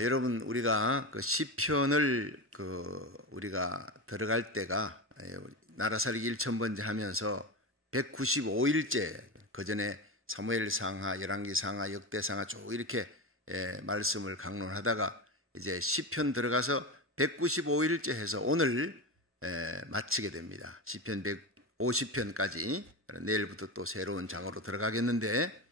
여러분, 우리가 그 시편을 우리가 들어갈 때가 나라살기 1000번째 하면서 195일째, 그 전에 사무엘 상하, 열왕기 상하, 역대 상하 쭉 이렇게 말씀을 강론하다가 이제 시편 들어가서 195일째 해서 오늘 마치게 됩니다. 시편 150편까지. 내일부터 또 새로운 장으로 들어가겠는데,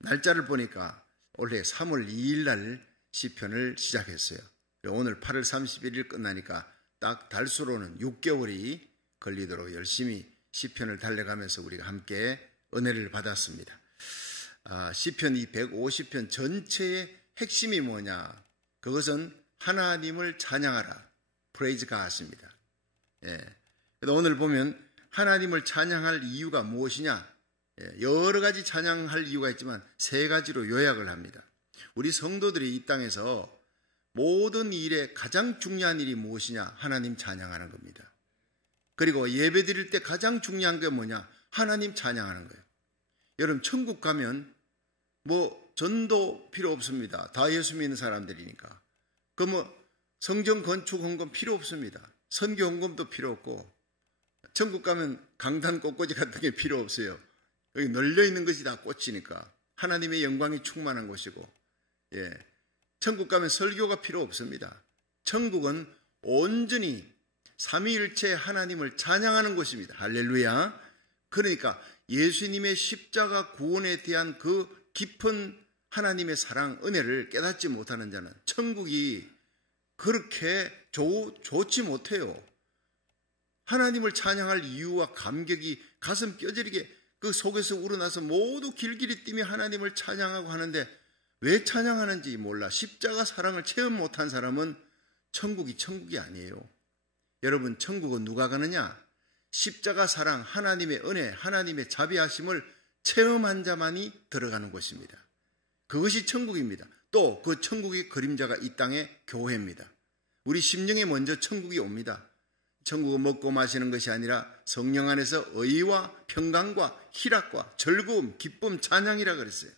날짜를 보니까 올해 3월 2일 날 시편을 시작했어요. 오늘 8월 31일 끝나니까 딱 달수로는 6개월이 걸리도록 열심히 시편을 달려가면서 우리가 함께 은혜를 받았습니다. 시편 이 150편 전체의 핵심이 뭐냐? 그것은 하나님을 찬양하라, 프레이즈 가십니다. 오늘 보면 하나님을 찬양할 이유가 무엇이냐? 여러 가지 찬양할 이유가 있지만 세 가지로 요약을 합니다. 우리 성도들이 이 땅에서 모든 일에 가장 중요한 일이 무엇이냐? 하나님 찬양하는 겁니다. 그리고 예배 드릴 때 가장 중요한 게 뭐냐? 하나님 찬양하는 거예요. 여러분, 천국 가면 전도 필요 없습니다. 다 예수 믿는 사람들이니까. 성전 건축 헌금 필요 없습니다. 선교 헌금도 필요 없고, 천국 가면 강단 꽃꽂이 같은 게 필요 없어요. 여기 널려 있는 것이 다 꽃이니까 하나님의 영광이 충만한 곳이고, 천국 가면 설교가 필요 없습니다. 천국은 온전히 삼위일체 하나님을 찬양하는 곳입니다. 할렐루야. 그러니까 예수님의 십자가 구원에 대한 그 깊은 하나님의 사랑, 은혜를 깨닫지 못하는 자는 천국이 그렇게 좋지 못해요. 하나님을 찬양할 이유와 감격이 가슴 뼈저리게 그 속에서 우러나서 모두 길길이 뛰며 하나님을 찬양하고 하는데, 왜 찬양하는지 몰라 십자가 사랑을 체험 못한 사람은 천국이 아니에요. 여러분, 천국은 누가 가느냐? 십자가 사랑, 하나님의 은혜, 하나님의 자비하심을 체험한 자만이 들어가는 곳입니다. 그것이 천국입니다. 또 그 천국의 그림자가 이 땅의 교회입니다. 우리 심령에 먼저 천국이 옵니다. 천국은 먹고 마시는 것이 아니라 성령 안에서 의와 평강과 희락과 즐거움, 기쁨, 찬양이라 그랬어요.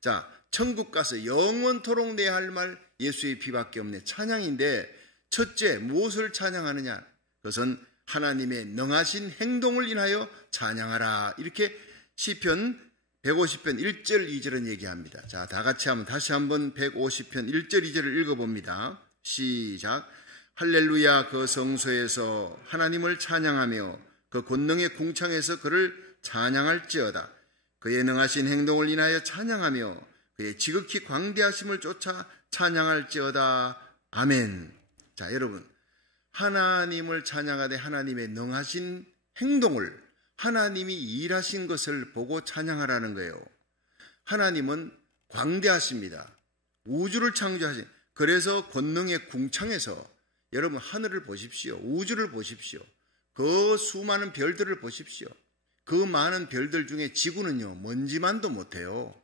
자, 천국 가서 영원토록 내야 할 말 예수의 피밖에 없네, 찬양인데, 첫째 무엇을 찬양하느냐? 그것은 하나님의 능하신 행동을 인하여 찬양하라. 이렇게 시편 150편 1절 2절은 얘기합니다. 자, 다 같이 다시 한번 150편 1절 2절을 읽어봅니다. 시작. 할렐루야. 그 성소에서 하나님을 찬양하며 그 권능의 궁창에서 그를 찬양할지어다. 그의 능하신 행동을 인하여 찬양하며 그의 지극히 광대하심을 쫓아 찬양할지어다. 아멘. 자, 여러분, 하나님을 찬양하되 하나님의 능하신 행동을, 하나님이 일하신 것을 보고 찬양하라는 거예요. 하나님은 광대하십니다. 우주를 창조하신, 그래서 권능의 궁창에서 여러분 하늘을 보십시오. 우주를 보십시오. 그 수많은 별들을 보십시오. 그 많은 별들 중에 지구는요, 먼지만도 못해요.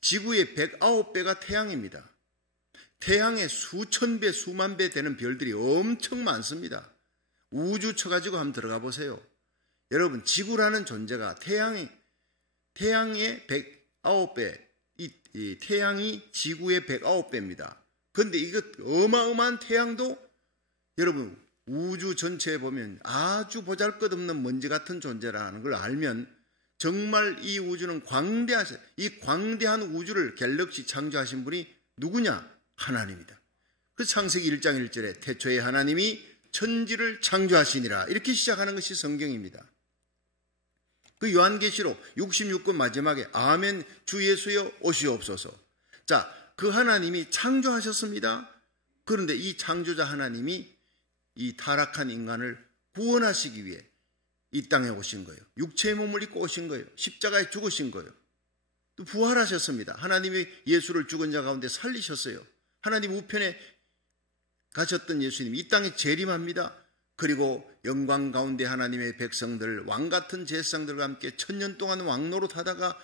지구의 109배가 태양입니다. 태양의 수천 배, 수만 배 되는 별들이 엄청 많습니다. 우주 쳐가지고 한번 들어가 보세요. 여러분, 지구라는 존재가 태양의 109배, 이 태양이 지구의 109배입니다. 그런데 이거 어마어마한 태양도 여러분 우주 전체에 보면 아주 보잘것없는 먼지 같은 존재라는 걸 알면 정말 이 우주는 광대하셔. 이 광대한 우주를 갤럭시 창조하신 분이 누구냐? 하나님이다. 그 창세기 1장 1절에 태초에 하나님이 천지를 창조하시니라, 이렇게 시작하는 것이 성경입니다. 그 요한계시록 66권 마지막에 아멘 주 예수여 오시옵소서. 자, 그 하나님이 창조하셨습니다. 그런데 이 창조자 하나님이 이 타락한 인간을 구원하시기 위해 이 땅에 오신 거예요. 육체의 몸을 입고 오신 거예요. 십자가에 죽으신 거예요. 또 부활하셨습니다. 하나님이 예수를 죽은 자 가운데 살리셨어요. 하나님 우편에 가셨던 예수님 이 땅에 재림합니다. 그리고 영광 가운데 하나님의 백성들, 왕같은 제사장들과 함께 1000년 동안 왕노릇하다가,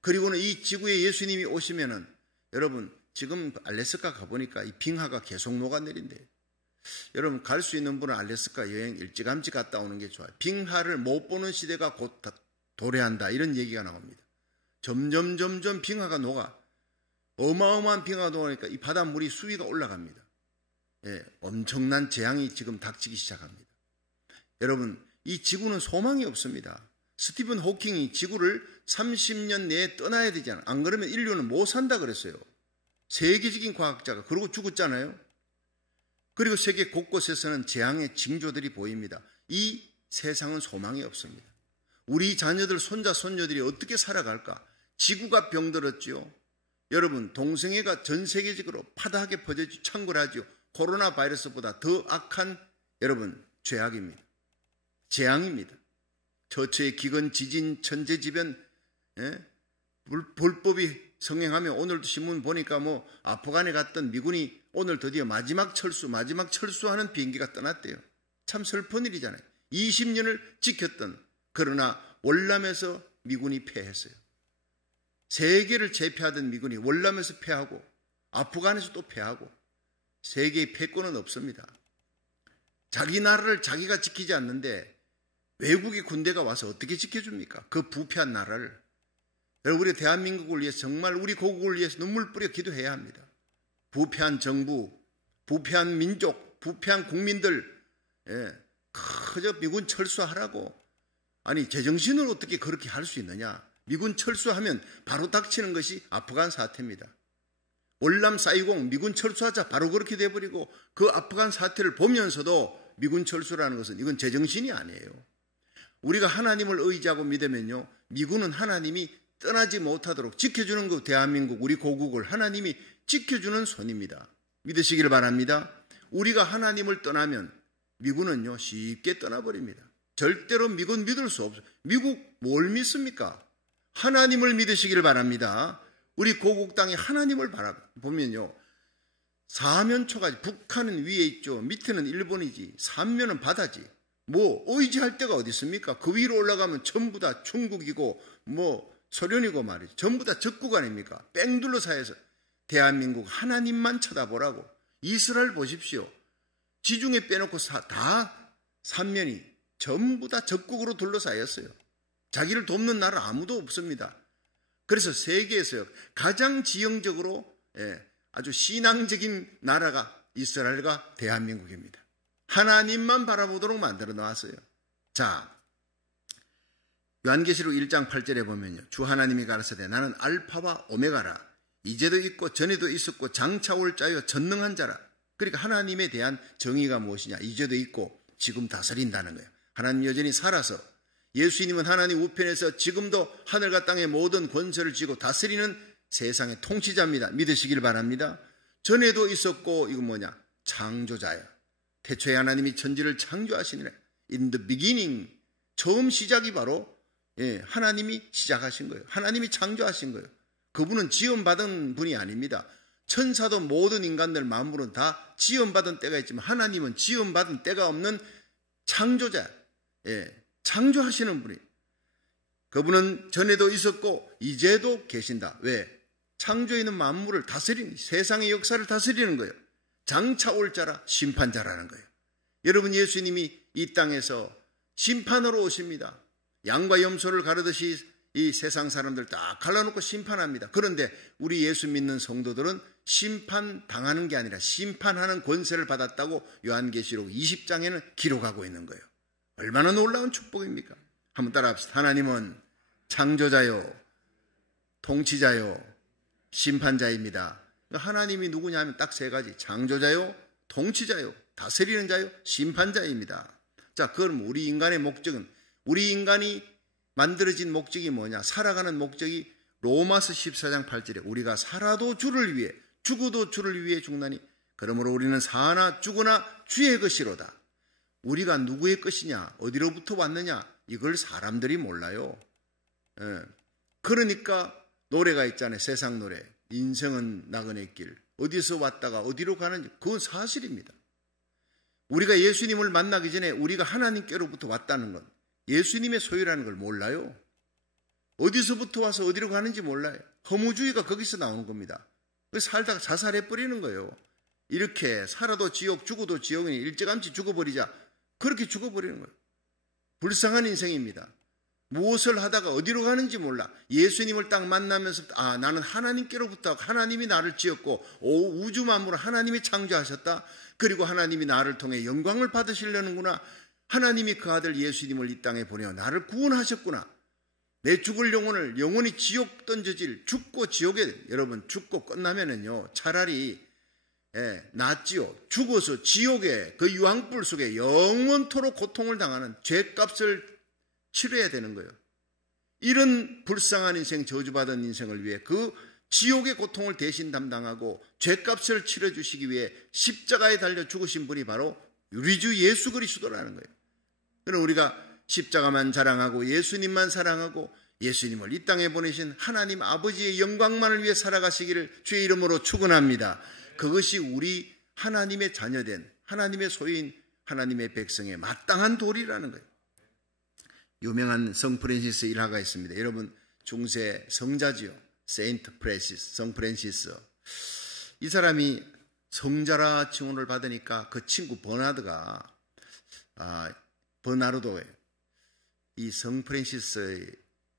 그리고는 이 지구에 예수님이 오시면은, 여러분 지금 알래스카 가보니까 이 빙하가 계속 녹아내린대요. 여러분 갈 수 있는 분은 알래스카 여행 일찌감치 갔다 오는 게 좋아요. 빙하를 못 보는 시대가 곧 도래한다, 이런 얘기가 나옵니다. 점점 빙하가 녹아. 어마어마한 빙하가 오니까 이 바닷물이 수위가 올라갑니다. 예, 엄청난 재앙이 지금 닥치기 시작합니다. 여러분, 이 지구는 소망이 없습니다. 스티븐 호킹이 지구를 30년 내에 떠나야 되지 않아. 안 그러면 인류는 못 산다 그랬어요. 세계적인 과학자가. 그러고 죽었잖아요. 그리고 세계 곳곳에서는 재앙의 징조들이 보입니다. 이 세상은 소망이 없습니다. 우리 자녀들, 손자, 손녀들이 어떻게 살아갈까? 지구가 병들었지요. 여러분, 동성애가 전 세계적으로 파다하게 퍼져 창궐하지요. 코로나 바이러스보다 더 악한 여러분 죄악입니다. 재앙입니다. 처처의 기근, 지진, 천재지변, 불법이 성행하며 오늘도 신문 보니까 아프간에 갔던 미군이 오늘 드디어 마지막 철수하는 비행기가 떠났대요. 참 슬픈 일이잖아요. 20년을 지켰던, 그러나 월남에서 미군이 패했어요. 세계를 제패하던 미군이 월남에서 패하고 아프간에서 또 패하고 세계의 패권은 없습니다. 자기 나라를 자기가 지키지 않는데 외국의 군대가 와서 어떻게 지켜줍니까? 그 부패한 나라를. 여러분, 우리 대한민국을 위해서, 정말 우리 고국을 위해서 눈물 뿌려 기도해야 합니다. 부패한 정부, 부패한 민족, 부패한 국민들, 그저 미군 철수하라고. 아니, 제정신으로 어떻게 그렇게 할 수 있느냐? 미군 철수하면 바로 닥치는 것이 아프간 사태입니다. 월남 사이공 미군 철수하자 바로 그렇게 돼버리고, 그 아프간 사태를 보면서도 미군 철수라는 것은 이건 제정신이 아니에요. 우리가 하나님을 의지하고 믿으면요, 미군은 하나님이 떠나지 못하도록 지켜주는 그 대한민국, 우리 고국을 하나님이 지켜주는 손입니다. 믿으시기를 바랍니다. 우리가 하나님을 떠나면 미군은요 쉽게 떠나버립니다. 절대로 미군 믿을 수 없어요. 미국 뭘 믿습니까? 하나님을 믿으시기를 바랍니다. 우리 고국 땅에 하나님을 바라보면요, 사면초가 북한은 위에 있죠. 밑에는 일본이지. 삼면은 바다지. 의지할 데가 어디 있습니까? 그 위로 올라가면 전부 다 중국이고 소련이고 말이죠. 전부 다 적국 아닙니까? 뺑 둘러싸여서 대한민국 하나님만 쳐다보라고. 이스라엘 보십시오. 지중해 빼놓고 다 삼면이 전부 다 적국으로 둘러싸였어요. 자기를 돕는 나라 아무도 없습니다. 그래서 세계에서 가장 지형적으로 아주 신앙적인 나라가 이스라엘과 대한민국입니다. 하나님만 바라보도록 만들어 놓았어요. 자, 요한계시록 1장 8절에 보면요, 주 하나님이 가라사대 나는 알파와 오메가라. 이제도 있고 전에도 있었고 장차 올 자여 전능한 자라. 그러니까 하나님에 대한 정의가 무엇이냐? 이제도 있고 지금 다스린다는 거예요. 하나님 여전히 살아서, 예수님은 하나님 우편에서 지금도 하늘과 땅의 모든 권세를 쥐고 다스리는 세상의 통치자입니다. 믿으시길 바랍니다. 전에도 있었고, 이건 창조자야. 태초에 하나님이 천지를 창조하시니라. In the beginning, 처음 시작이 바로 하나님이 시작하신 거예요. 하나님이 창조하신 거예요. 그분은 지원받은 분이 아닙니다. 천사도 모든 인간들 만물은 다 지원받은 때가 있지만 하나님은 지원받은 때가 없는 창조자, 창조하시는 분이에요. 그분은 전에도 있었고 이제도 계신다. 왜? 창조에 있는 만물을 다스리는, 세상의 역사를 다스리는 거예요. 장차 올 자라, 심판자라는 거예요. 여러분, 예수님이 이 땅에서 심판으로 오십니다. 양과 염소를 가르듯이 이 세상 사람들 딱 갈라놓고 심판합니다. 그런데 우리 예수 믿는 성도들은 심판당하는 게 아니라 심판하는 권세를 받았다고 요한계시록 20장에는 기록하고 있는 거예요. 얼마나 놀라운 축복입니까? 한번 따라합시다. 하나님은 창조자요, 통치자요, 심판자입니다. 하나님이 누구냐 하면 딱 세 가지. 창조자요, 통치자요, 다스리는 자요, 심판자입니다. 자, 그럼 우리 인간의 목적은, 우리 인간이 만들어진 목적이 뭐냐? 살아가는 목적이 로마서 14장 8절에 우리가 살아도 주를 위해, 죽어도 주를 위해 죽나니 그러므로 우리는 사나 죽으나 주의 것이로다. 우리가 누구의 것이냐, 어디로부터 왔느냐, 이걸 사람들이 몰라요. 그러니까 노래가 있잖아요. 세상 노래. 인생은 나그네 길. 어디서 왔다가 어디로 가는지, 그건 사실입니다. 우리가 예수님을 만나기 전에 우리가 하나님께로부터 왔다는 것, 예수님의 소유라는 걸 몰라요. 어디서부터 와서 어디로 가는지 몰라요. 허무주의가 거기서 나오는 겁니다. 살다가 자살해버리는 거예요. 이렇게 살아도 지옥, 죽어도 지옥이니 일찌감치 죽어버리자, 그렇게 죽어버리는 거예요. 불쌍한 인생입니다. 무엇을 하다가 어디로 가는지 몰라. 예수님을 딱 만나면서 나는 하나님께로부터 하나님이 나를 지었고 우주 만물을 하나님이 창조하셨다. 그리고 하나님이 나를 통해 영광을 받으시려는구나. 하나님이 그 아들 예수님을 이 땅에 보내어 나를 구원하셨구나. 내 죽을 영혼을 영원히 지옥 던져질 죽고 지옥에 여러분 죽고 끝나면은요 차라리 낫지요. 죽어서 지옥의 그 유황불 속에 영원토록 고통을 당하는 죄값을 치러야 되는 거예요. 이런 불쌍한 인생, 저주받은 인생을 위해 그 지옥의 고통을 대신 담당하고 죄값을 치러주시기 위해 십자가에 달려 죽으신 분이 바로 우리 주 예수 그리스도라는 거예요. 그럼 우리가 십자가만 자랑하고 예수님만 사랑하고 예수님을 이 땅에 보내신 하나님 아버지의 영광만을 위해 살아가시기를 주의 이름으로 축원합니다. 그것이 우리 하나님의 자녀된 하나님의 소유인 하나님의 백성의 마땅한 도리라는 거예요. 유명한 성 프란시스 일화가 있습니다. 여러분 중세 성자지요. 세인트 프란시스, 성 프란시스. 이 사람이 성자라 칭호를 받으니까 그 친구 버나드가 버나르도에 이 성 프란시스의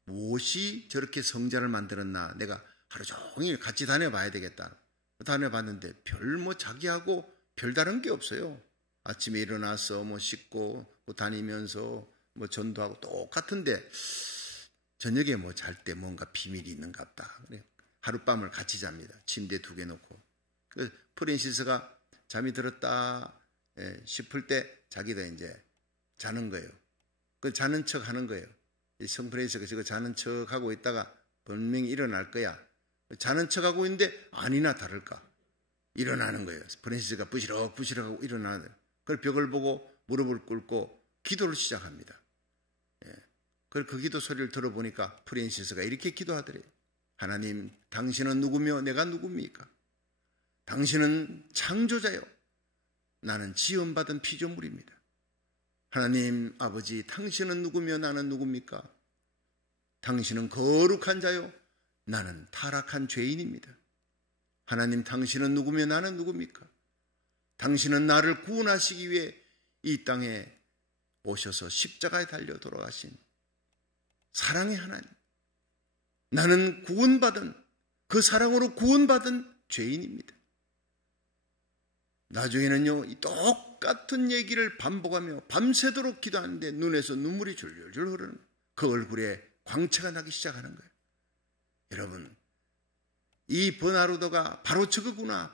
무엇이 저렇게 성자를 만들었나 내가 하루 종일 같이 다녀봐야 되겠다. 다녀봤는데 자기하고 별다른 게 없어요. 아침에 일어나서 씻고 다니면서 전도하고 똑같은데 저녁에 잘 때 뭔가 비밀이 있는가 보다. 하룻밤을 같이 잡니다. 침대 2개 놓고. 그 프란시스가 잠이 들었다 싶을 때 자기도 이제 자는 거예요. 그 자는 척 하는 거예요. 이 성 프란시스가 저거 자는 척 하고 있다가 분명히 일어날 거야. 자는 척 하고 있는데 아니나 다를까 일어나는 거예요. 프란시스가 부시럭부시럭하고 일어나는 거예요. 그걸 벽을 보고 무릎을 꿇고 기도를 시작합니다. 그 기도 소리를 들어보니까 프란시스가 이렇게 기도하더래요. 하나님, 당신은 누구며 내가 누굽니까? 당신은 창조자요. 나는 지음받은 피조물입니다. 하나님 아버지, 당신은 누구며 나는 누굽니까? 당신은 거룩한 자요. 나는 타락한 죄인입니다. 하나님, 당신은 누구며 나는 누굽니까? 당신은 나를 구원하시기 위해 이 땅에 오셔서 십자가에 달려 돌아가신 사랑의 하나님. 나는 구원받은 그 사랑으로 구원받은 죄인입니다. 나중에는요 이 똑같은 얘기를 반복하며 밤새도록 기도하는데 눈에서 눈물이 줄줄줄 흐르는 그 얼굴에 광채가 나기 시작하는 거예요. 여러분, 이 버나르도가 바로 저거구나.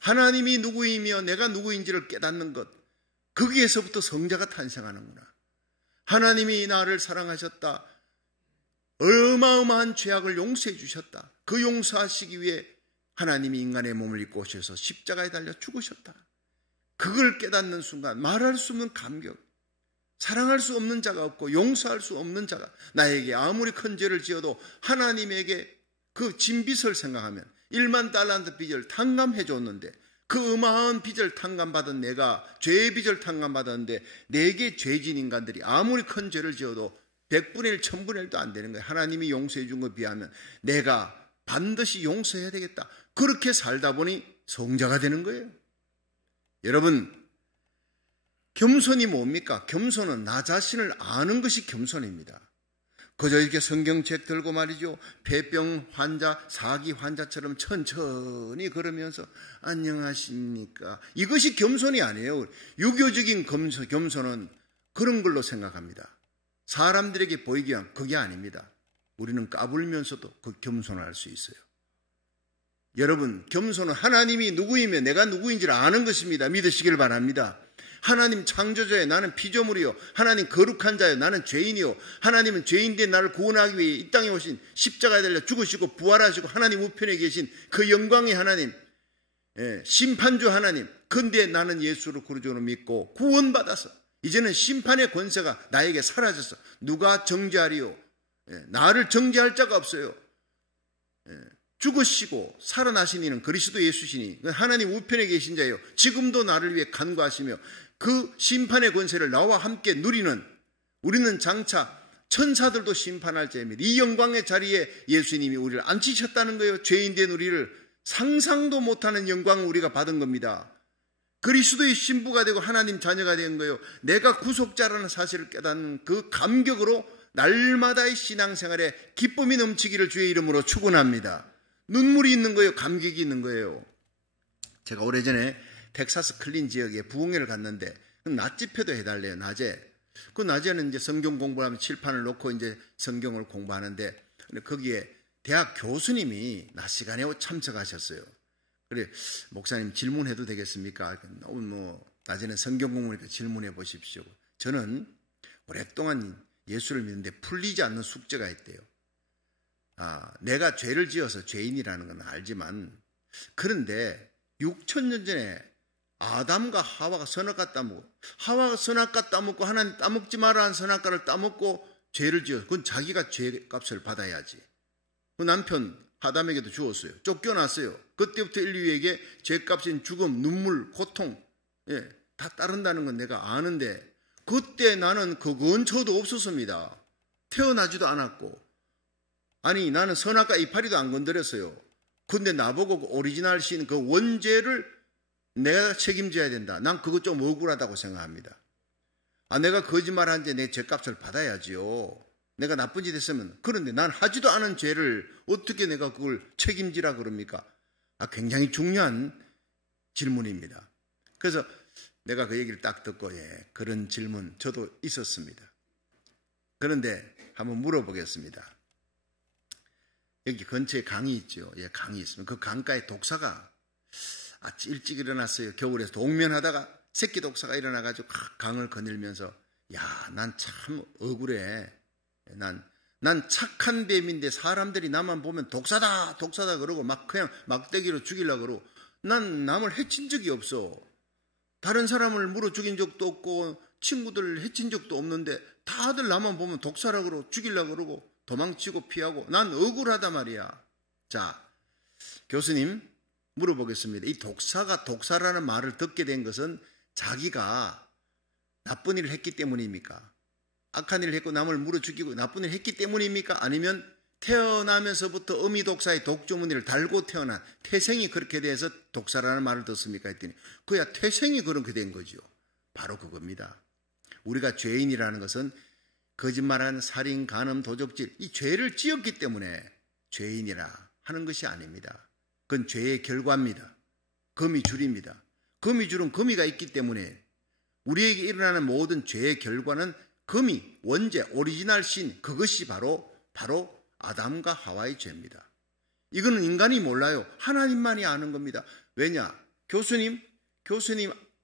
하나님이 누구이며 내가 누구인지를 깨닫는 것, 거기에서부터 성자가 탄생하는구나. 하나님이 나를 사랑하셨다. 어마어마한 죄악을 용서해 주셨다. 그 용서하시기 위해 하나님이 인간의 몸을 입고 오셔서 십자가에 달려 죽으셨다. 그걸 깨닫는 순간 말할 수 없는 감격, 사랑할 수 없는 자가 없고 용서할 수 없는 자가, 나에게 아무리 큰 죄를 지어도 하나님에게 그 진빚을 생각하면 1만 달란트 빚을 탕감해 줬는데 그 어마어마한 빚을 탕감받은 내가 죄의 빚을 탕감받았는데 내게 죄진 인간들이 아무리 큰 죄를 지어도 100분의 1, 1000분의 1도 안 되는 거예요. 하나님이 용서해 준 것에 비하면 내가 반드시 용서해야 되겠다. 그렇게 살다 보니 성자가 되는 거예요. 여러분, 겸손이 뭡니까? 겸손은 나 자신을 아는 것이 겸손입니다. 그저 이렇게 성경책 들고 말이죠. 폐병 환자, 사기 환자처럼 천천히 걸으면서 안녕하십니까? 이것이 겸손이 아니에요. 유교적인 겸손은 그런 걸로 생각합니다. 사람들에게 보이기 위한 그게 아닙니다. 우리는 까불면서도 그 겸손을 할 수 있어요. 여러분, 겸손은 하나님이 누구이며 내가 누구인지를 아는 것입니다. 믿으시길 바랍니다. 하나님 창조자여, 나는 피조물이요. 하나님 거룩한 자여, 나는 죄인이요. 하나님은 죄인된 나를 구원하기 위해 이 땅에 오신 십자가에 달려 죽으시고 부활하시고 하나님 우편에 계신 그 영광의 하나님, 심판주 하나님. 근데 나는 예수를 구주로 믿고 구원받아서 이제는 심판의 권세가 나에게 사라졌어. 누가 정죄하리요? 나를 정죄할 자가 없어요. 죽으시고 살아나신 이는 그리스도 예수시니 하나님 우편에 계신 자예요. 지금도 나를 위해 간구하시며 그 심판의 권세를 나와 함께 누리는, 우리는 장차 천사들도 심판할 자입니다. 이 영광의 자리에 예수님이 우리를 앉히셨다는 거예요. 죄인된 우리를 상상도 못하는 영광을 우리가 받은 겁니다. 그리스도의 신부가 되고 하나님 자녀가 된 거예요. 내가 구속자라는 사실을 깨닫는 그 감격으로 날마다의 신앙생활에 기쁨이 넘치기를 주의 이름으로 축원합니다. 눈물이 있는 거예요. 감격이 있는 거예요. 제가 오래전에 텍사스 클린 지역에 부흥회를 갔는데 낮 집회도 해달래요. 낮에. 그 낮에는 이제 성경 공부를 하면 칠판을 놓고 이제 성경을 공부하는데 거기에 대학 교수님이 낮 시간에 참석하셨어요. 그래, 목사님 질문해도 되겠습니까? 낮에는 성경 공부니까 질문해 보십시오. 저는 오랫동안 예수를 믿는데 풀리지 않는 숙제가 있대요. 내가 죄를 지어서 죄인이라는 건 알지만, 그런데 6,000년 전에 아담과 하와가 선악과 따먹고, 하와가 선악과 따먹고 하나님 따먹지 마라 한 선악과를 따먹고 죄를 지어. 그건 자기가 죄값을 받아야지. 그 남편 아담에게도 주었어요. 쫓겨났어요. 그때부터 인류에게 죄값인 죽음, 눈물, 고통, 다 따른다는 건 내가 아는데, 그때 나는 그 근처도 없었습니다. 태어나지도 않았고, 아니 나는 선악과 이파리도 안 건드렸어요. 근데 나보고 그 오리지널 신 그 원죄를 내가 책임져야 된다. 난 그거 좀 억울하다고 생각합니다. 내가 거짓말한 죄 내 죄값을 받아야지요. 내가 나쁜 짓 했으면. 그런데 난 하지도 않은 죄를 어떻게 내가 그걸 책임지라 그럽니까? 굉장히 중요한 질문입니다. 그래서 내가 그 얘기를 딱 듣고 그런 질문 저도 있었습니다. 그런데 한번 물어보겠습니다. 여기 근처에 강이 있죠. 강이 있으면 그 강가에 독사가 아침 일찍 일어났어요. 겨울에서 동면하다가 새끼 독사가 일어나가지고 강을 거닐면서 난 참 억울해. 난 착한 뱀인데 사람들이 나만 보면 독사다 그러고 그냥 막대기로 죽이려고 그러고, 난 남을 해친 적이 없어. 다른 사람을 물어 죽인 적도 없고 친구들을 해친 적도 없는데 다들 나만 보면 독사라 그러고 죽이려고 그러고 도망치고 피하고 난 억울하단 말이야. 자, 교수님 물어보겠습니다. 이 독사가 독사라는 말을 듣게 된 것은 자기가 나쁜 일을 했기 때문입니까? 악한 일을 했고 남을 물어 죽이고 나쁜 일을 했기 때문입니까? 아니면 태어나면서부터 어미 독사의 독주머니를 달고 태어난 태생이 그렇게 돼서 독사라는 말을 듣습니까? 했더니 그야 태생이 그렇게 된 거죠. 바로 그겁니다. 우리가 죄인이라는 것은 거짓말하는 살인, 간음, 도적질, 이 죄를 지었기 때문에 죄인이라 하는 것이 아닙니다. 그건 죄의 결과입니다. 거미줄입니다. 거미줄은 거미가 있기 때문에 우리에게 일어나는 모든 죄의 결과는 거미, 원죄, 오리지널 신, 그것이 바로 아담과 하와의 죄입니다. 이거는 인간이 몰라요. 하나님만이 아는 겁니다. 왜냐? 교수님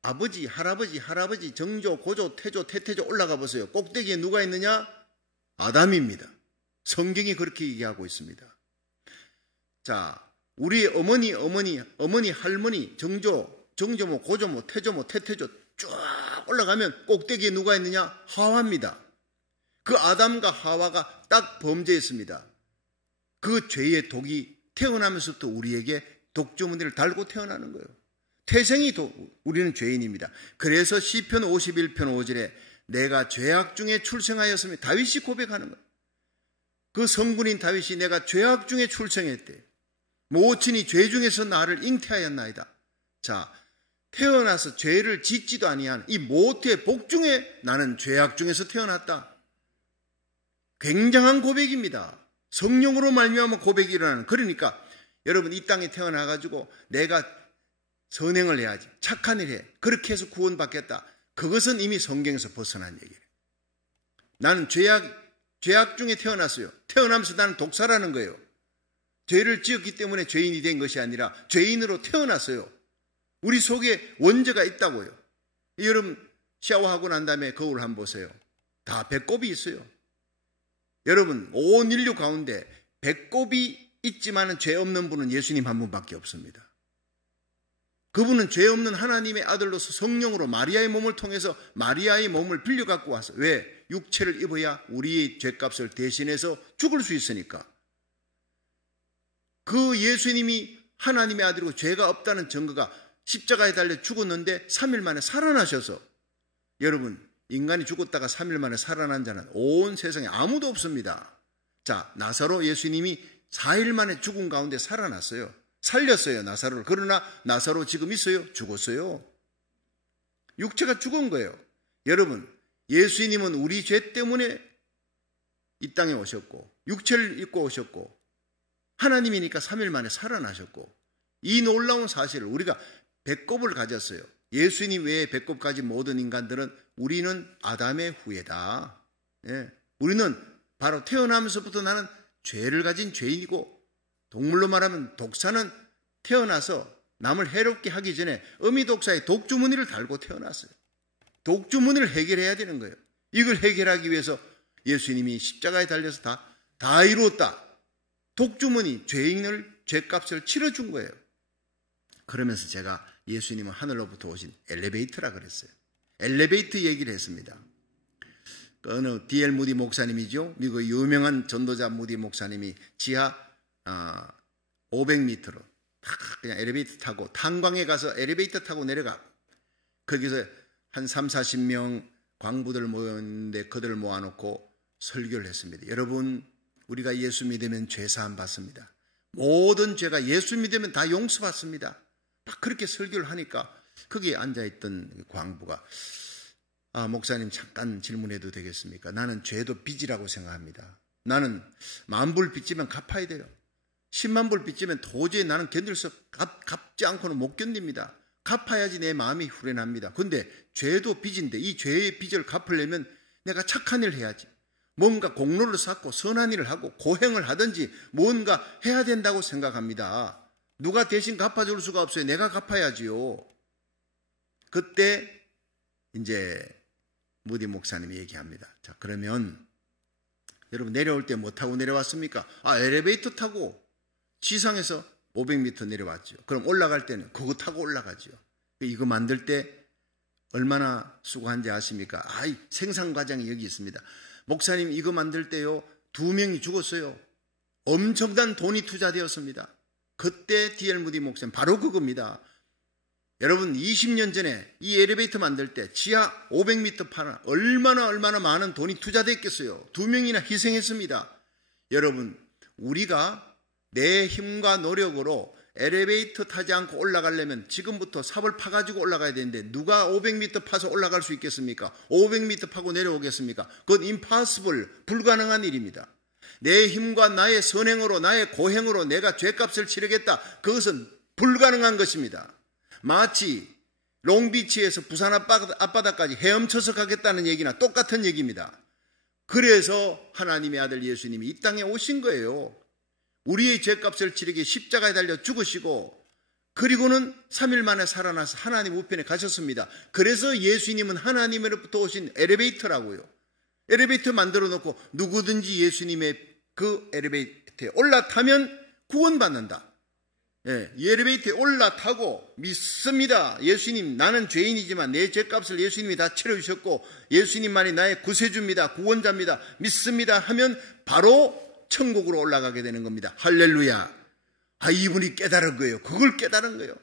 아버지, 할아버지, 정조, 고조, 태조, 태태조 올라가 보세요. 꼭대기에 누가 있느냐? 아담입니다. 성경이 그렇게 얘기하고 있습니다. 자, 우리의 어머니, 할머니, 정조모, 고조모, 태조모, 태태조 쭉 올라가면 꼭대기에 누가 있느냐? 하와입니다. 그 아담과 하와가 딱 범죄했습니다. 그 죄의 독이 태어나면서부터 우리에게 독주머니를 달고 태어나는 거예요. 태생이 우리는 죄인입니다. 그래서 시편 51편 5절에 내가 죄악 중에 출생하였으며, 다윗이 고백하는 거예요. 그 성군인 다윗이 내가 죄악 중에 출생했대. 모친이 죄 중에서 나를 잉태하였나이다. 자, 태어나서 죄를 짓지도 아니한 이 모태의 복 중에 나는 죄악 중에서 태어났다. 굉장한 고백입니다. 성령으로 말미암아 고백이 일어나는. 그러니까 여러분 이 땅에 태어나가지고 내가 선행을 해야지, 착한 일 해, 그렇게 해서 구원받겠다. 그것은 이미 성경에서 벗어난 얘기예요. 나는 죄악 중에 태어났어요. 태어나면서 나는 독사라는 거예요. 죄를 지었기 때문에 죄인이 된 것이 아니라 죄인으로 태어났어요. 우리 속에 원죄가 있다고요. 여러분 샤워하고 난 다음에 거울 한번 보세요. 다 배꼽이 있어요. 여러분 온 인류 가운데 배꼽이 있지만 죄 없는 분은 예수님 한 분밖에 없습니다. 그분은 죄 없는 하나님의 아들로서 성령으로 마리아의 몸을 통해서 마리아의 몸을 빌려 갖고 와서, 왜? 육체를 입어야 우리의 죄값을 대신해서 죽을 수 있으니까. 그 예수님이 하나님의 아들이고 죄가 없다는 증거가 십자가에 달려 죽었는데 3일 만에 살아나셔서, 여러분 인간이 죽었다가 3일 만에 살아난 자는 온 세상에 아무도 없습니다. 자, 나사로 예수님이 4일 만에 죽은 가운데 살아났어요. 살렸어요, 나사로를. 그러나 나사로 지금 있어요? 죽었어요. 육체가 죽은 거예요. 여러분, 예수님은 우리 죄 때문에 이 땅에 오셨고 육체를 입고 오셨고 하나님이니까 3일 만에 살아나셨고 이 놀라운 사실을 우리가 배꼽을 가졌어요. 예수님 외에 배꼽 가진 모든 인간들은 우리는 아담의 후예다. 예, 우리는 바로 태어나면서부터 나는 죄를 가진 죄인이고 동물로 말하면 독사는 태어나서 남을 해롭게 하기 전에 어미독사의 독주무늬를 달고 태어났어요. 독주무늬를 해결해야 되는 거예요. 이걸 해결하기 위해서 예수님이 십자가에 달려서 다 이루었다. 독주무늬, 죄인을 죄값을 치러준 거예요. 그러면서 제가 예수님은 하늘로부터 오신 엘리베이터라 그랬어요. 엘리베이터 얘기를 했습니다. 어느 D.L. 무디 목사님이죠. 미국 유명한 전도자 무디 목사님이 지하 500m로 그냥 엘리베이터 타고 탄광에 가서 엘리베이터 타고 내려가. 거기서 한 3, 40명 광부들 모였는데 그들을 모아놓고 설교를 했습니다. 여러분, 우리가 예수 믿으면 죄사함 받습니다. 모든 죄가 예수 믿으면 다 용서받습니다. 막 그렇게 설교를 하니까 거기에 앉아있던 광부가 목사님 잠깐 질문해도 되겠습니까? 나는 죄도 빚이라고 생각합니다. 나는 10,000불 빚지면 갚아야 돼요. 10만 불 빚지면 도저히 나는 견딜 수 갚지 않고는 못 견딥니다. 갚아야지 내 마음이 후련합니다. 그런데 죄도 빚인데 이 죄의 빚을 갚으려면 내가 착한 일을 해야지. 뭔가 공로를 쌓고 선한 일을 하고 고행을 하든지 뭔가 해야 된다고 생각합니다. 누가 대신 갚아줄 수가 없어요. 내가 갚아야지요. 그때 이제 무디 목사님이 얘기합니다. 자, 그러면 여러분 내려올 때 뭐 타고 내려왔습니까? 엘리베이터 타고 지상에서 500m 내려왔죠. 그럼 올라갈 때는 그거 타고 올라가죠. 이거 만들 때 얼마나 수고한지 아십니까? 생산 과정이 여기 있습니다. 목사님 이거 만들 때요 2명이 죽었어요. 엄청난 돈이 투자되었습니다. 그때 D.L. 무디 목사님 바로 그겁니다. 여러분 20년 전에 이 엘리베이터 만들 때 지하 500m 파나 얼마나 많은 돈이 투자됐겠어요. 2명이나 희생했습니다. 여러분 우리가 내 힘과 노력으로 엘리베이터 타지 않고 올라가려면 지금부터 삽을 파가지고 올라가야 되는데 누가 500m 파서 올라갈 수 있겠습니까? 500m 파고 내려오겠습니까? 그건 impossible, 불가능한 일입니다. 내 힘과 나의 선행으로 나의 고행으로 내가 죄값을 치르겠다. 그것은 불가능한 것입니다. 마치 롱비치에서 부산 앞바다까지 헤엄쳐서 가겠다는 얘기나 똑같은 얘기입니다. 그래서 하나님의 아들 예수님이 이 땅에 오신 거예요. 우리의 죄값을 치르기 십자가에 달려 죽으시고 그리고는 3일 만에 살아나서 하나님 우편에 가셨습니다. 그래서 예수님은 하나님으로부터 오신 엘리베이터라고요. 엘리베이터 만들어 놓고 누구든지 예수님의 그 엘리베이터에 올라타면 구원받는다. 이 엘리베이터에 올라타고 믿습니다. 예수님, 나는 죄인이지만 내 죄값을 예수님이 다 치러주셨고 예수님만이 나의 구세주입니다. 구원자입니다. 믿습니다 하면 바로 천국으로 올라가게 되는 겁니다. 할렐루야. 이분이 깨달은 거예요. 그걸 깨달은 거예요.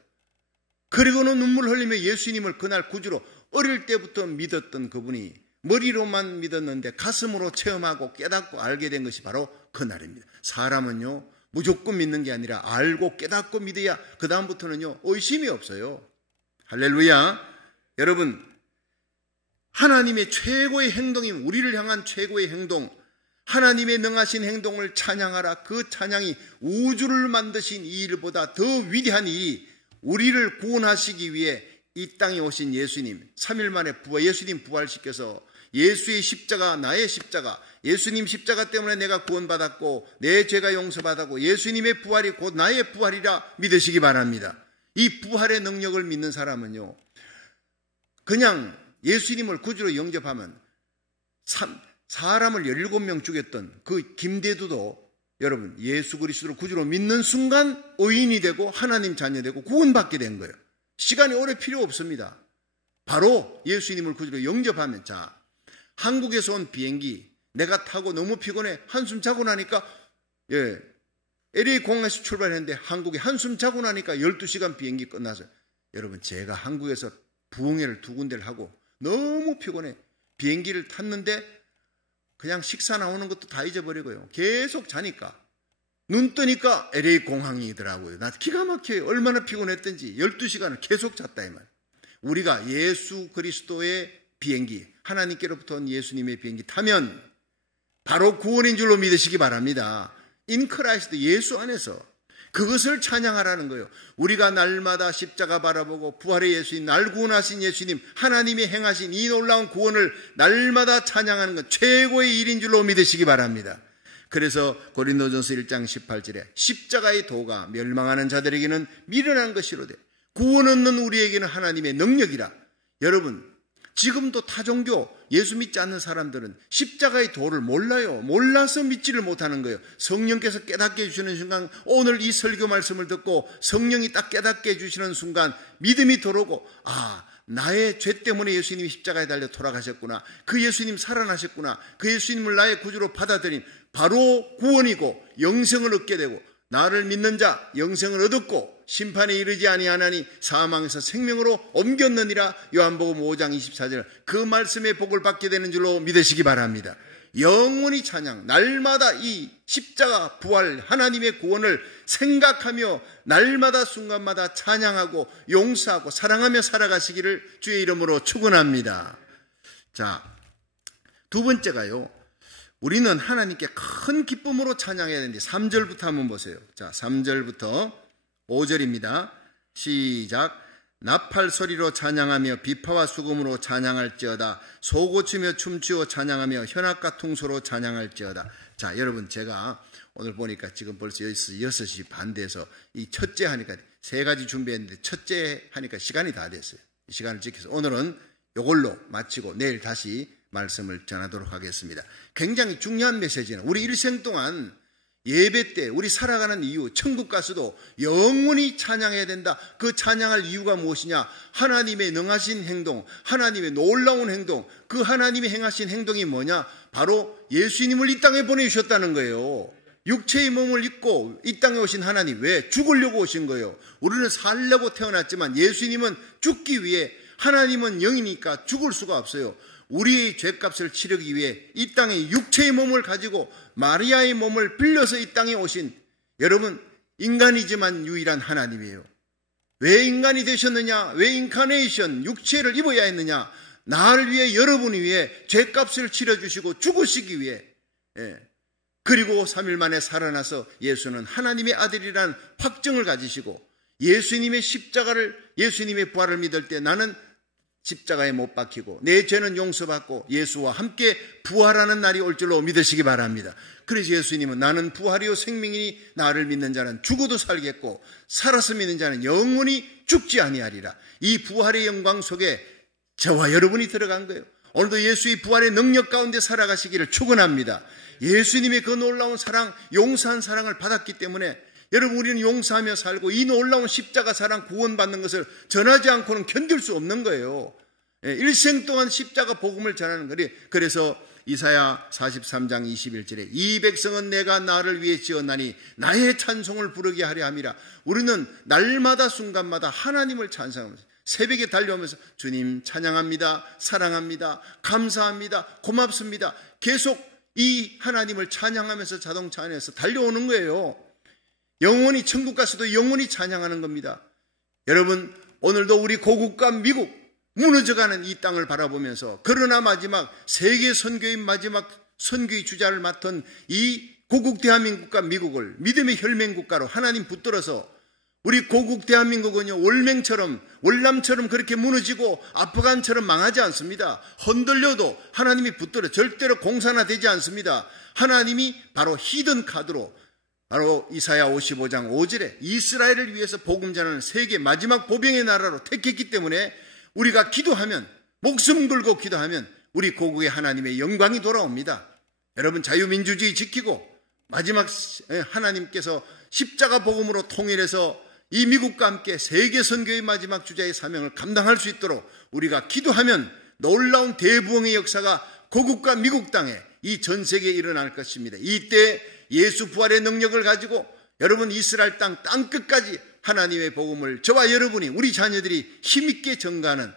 그리고는 눈물 흘리며 예수님을 그날 구주로 어릴 때부터 믿었던 그분이 머리로만 믿었는데 가슴으로 체험하고 깨닫고 알게 된 것이 바로 그날입니다. 사람은요 무조건 믿는 게 아니라 알고 깨닫고 믿어야 그 다음부터는요 의심이 없어요. 할렐루야. 여러분 하나님의 최고의 행동이 우리를 향한 최고의 행동, 하나님의 능하신 행동을 찬양하라. 그 찬양이 우주를 만드신 이 일보다 더 위대한 일이 우리를 구원하시기 위해 이 땅에 오신 예수님, 3일 만에 예수님 부활시켜서 예수의 십자가, 나의 십자가, 예수님 십자가 때문에 내가 구원받았고 내 죄가 용서받았고 예수님의 부활이 곧 나의 부활이라 믿으시기 바랍니다. 이 부활의 능력을 믿는 사람은요 그냥 예수님을 구주로 영접하면 사람을 17명 죽였던 그 김대두도 여러분 예수 그리스도를 구주로 믿는 순간 의인이 되고 하나님 자녀 되고 구원받게 된 거예요. 시간이 오래 필요 없습니다. 바로 예수님을 구주로 영접하면 한국에서 온 비행기 내가 타고 너무 피곤해 한숨 자고 나니까 LA 공항에서 출발했는데 한국에 한숨 자고 나니까 12시간 비행기 끝나서 여러분 제가 한국에서 부흥회를 2군데를 하고 너무 피곤해 비행기를 탔는데 그냥 식사 나오는 것도 다 잊어버리고요. 계속 자니까 눈 뜨니까 LA 공항이더라고요. 나 기가 막혀요. 얼마나 피곤했던지 12시간을 계속 잤다 이 말. 우리가 예수 그리스도의 비행기, 하나님께로부터 온 예수님의 비행기 타면 바로 구원인 줄로 믿으시기 바랍니다. 인 크라이스트, 예수 안에서 그것을 찬양하라는 거예요. 우리가 날마다 십자가 바라보고 부활의 예수님, 날 구원하신 예수님, 하나님이 행하신 이 놀라운 구원을 날마다 찬양하는 것, 최고의 일인 줄로 믿으시기 바랍니다. 그래서 고린도전서 1장 18절에 십자가의 도가 멸망하는 자들에게는 미련한 것이로되 구원 얻는 우리에게는 하나님의 능력이라. 여러분, 지금도 타종교, 예수 믿지 않는 사람들은 십자가의 도를 몰라요. 몰라서 믿지를 못하는 거예요. 성령께서 깨닫게 해주시는 순간, 오늘 이 설교 말씀을 듣고 성령이 딱 깨닫게 해주시는 순간 믿음이 들어오고, 나의 죄 때문에 예수님이 십자가에 달려 돌아가셨구나, 그 예수님 살아나셨구나, 그 예수님을 나의 구주로 받아들인 바로 구원이고 영생을 얻게 되고, 나를 믿는 자 영생을 얻었고 심판에 이르지 아니하나니 사망에서 생명으로 옮겼느니라. 요한복음 5장 24절, 그 말씀의 복을 받게 되는 줄로 믿으시기 바랍니다. 영원히 찬양, 날마다 이 십자가 부활 하나님의 구원을 생각하며 날마다 순간마다 찬양하고 용서하고 사랑하며 살아가시기를 주의 이름으로 축원합니다. 자, 두 번째가요, 우리는 하나님께 큰 기쁨으로 찬양해야 되는데 3절부터 한번 보세요. 자, 3절부터 5절입니다. 시작. 나팔 소리로 찬양하며 비파와 수금으로 찬양할지어다. 소고치며 춤추어 찬양하며 현악과 퉁소로 찬양할지어다. 자, 여러분, 제가 오늘 보니까 지금 벌써 6시 반 돼서 이 첫째 하니까 세 가지 준비했는데 첫째 하니까 시간이 다 됐어요. 이 시간을 지켜서 오늘은 이걸로 마치고 내일 다시 말씀을 전하도록 하겠습니다. 굉장히 중요한 메시지는 우리 일생 동안 예배 때 우리 살아가는 이유, 천국 가서도 영원히 찬양해야 된다. 그 찬양할 이유가 무엇이냐? 하나님의 능하신 행동, 하나님의 놀라운 행동, 그 하나님이 행하신 행동이 뭐냐? 바로 예수님을 이 땅에 보내주셨다는 거예요. 육체의 몸을 입고 이 땅에 오신 하나님, 왜? 죽으려고 오신 거예요. 우리는 살려고 태어났지만 예수님은 죽기 위해, 하나님은 영이니까 죽을 수가 없어요. 우리의 죄값을 치르기 위해 이 땅에 육체의 몸을 가지고 마리아의 몸을 빌려서 이 땅에 오신, 여러분, 인간이지만 유일한 하나님이에요. 왜 인간이 되셨느냐? 왜 인카네이션, 육체를 입어야 했느냐? 나를 위해, 여러분을 위해 죄값을 치러주시고 죽으시기 위해. 그리고 3일 만에 살아나서 예수는 하나님의 아들이라는 확증을 가지시고, 예수님의 십자가를, 예수님의 부활을 믿을 때 나는 십자가에 못 박히고 내 죄는 용서받고 예수와 함께 부활하는 날이 올 줄로 믿으시기 바랍니다. 그래서 예수님은 나는 부활이요 생명이니 나를 믿는 자는 죽어도 살겠고 살아서 믿는 자는 영원히 죽지 아니하리라. 이 부활의 영광 속에 저와 여러분이 들어간 거예요. 오늘도 예수의 부활의 능력 가운데 살아가시기를 축원합니다. 예수님의 그 놀라운 사랑, 용서한 사랑을 받았기 때문에 여러분, 우리는 용서하며 살고 이 놀라운 십자가 사랑 구원받는 것을 전하지 않고는 견딜 수 없는 거예요. 일생 동안 십자가 복음을 전하는 거예요. 그래서 이사야 43장 21절에 이 백성은 내가 나를 위해 지었나니 나의 찬송을 부르게 하려 함이라. 우리는 날마다 순간마다 하나님을 찬송하면서 새벽에 달려오면서 주님 찬양합니다, 사랑합니다, 감사합니다, 고맙습니다. 계속 이 하나님을 찬양하면서 자동차 안에서 달려오는 거예요. 영원히 천국 가서도 영원히 찬양하는 겁니다. 여러분, 오늘도 우리 고국과 미국 무너져가는 이 땅을 바라보면서, 그러나 마지막 세계 선교의 마지막 선교의 주자를 맡은 이 고국 대한민국과 미국을 믿음의 혈맹국가로 하나님 붙들어서, 우리 고국 대한민국은요 월남처럼 그렇게 무너지고 아프간처럼 망하지 않습니다. 흔들려도 하나님이 붙들어 절대로 공산화되지 않습니다. 하나님이 바로 히든 카드로, 바로 이사야 55장 5절에 이스라엘을 위해서 복음 전하는 세계 마지막 보병의 나라로 택했기 때문에 우리가 기도하면, 목숨 걸고 기도하면 우리 고국에 하나님의 영광이 돌아옵니다. 여러분, 자유민주주의 지키고 마지막 하나님께서 십자가 복음으로 통일해서 이 미국과 함께 세계 선교의 마지막 주자의 사명을 감당할 수 있도록 우리가 기도하면 놀라운 대부흥의 역사가 고국과 미국 땅에, 이 전 세계에 일어날 것입니다. 이때 예수 부활의 능력을 가지고 여러분, 이스라엘 땅 끝까지 하나님의 복음을 저와 여러분이, 우리 자녀들이 힘있게 전가하는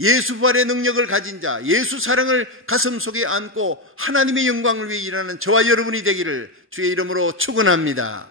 예수 부활의 능력을 가진 자, 예수 사랑을 가슴속에 안고 하나님의 영광을 위해 일하는 저와 여러분이 되기를 주의 이름으로 축원합니다.